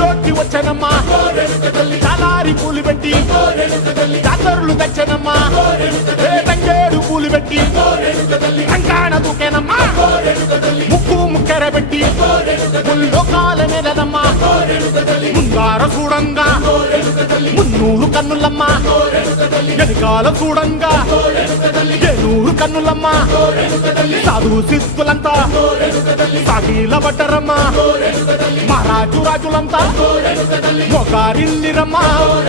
ఊళ్ళోకి వచ్చనమ్మా చాలారి పూలు పెట్టి జాతరులు తెచ్చనమ్మా తంగేడు పూలు పెట్టి రంగాణ దూకేనమ్మా ముక్కు ముక్కెర పెట్టి ముల్లోకాల మీదనమ్మా ముంగార చూడంగా మున్నూరు కన్నులమ్మా వెనకాల చూడంగా ఏనూరు కన్నులమ్మా సాధు సిద్ధులంతా సాగిల పడ్డరమ్మా మహారాజు రాజులంతా మొగారిల్లిరమ్మా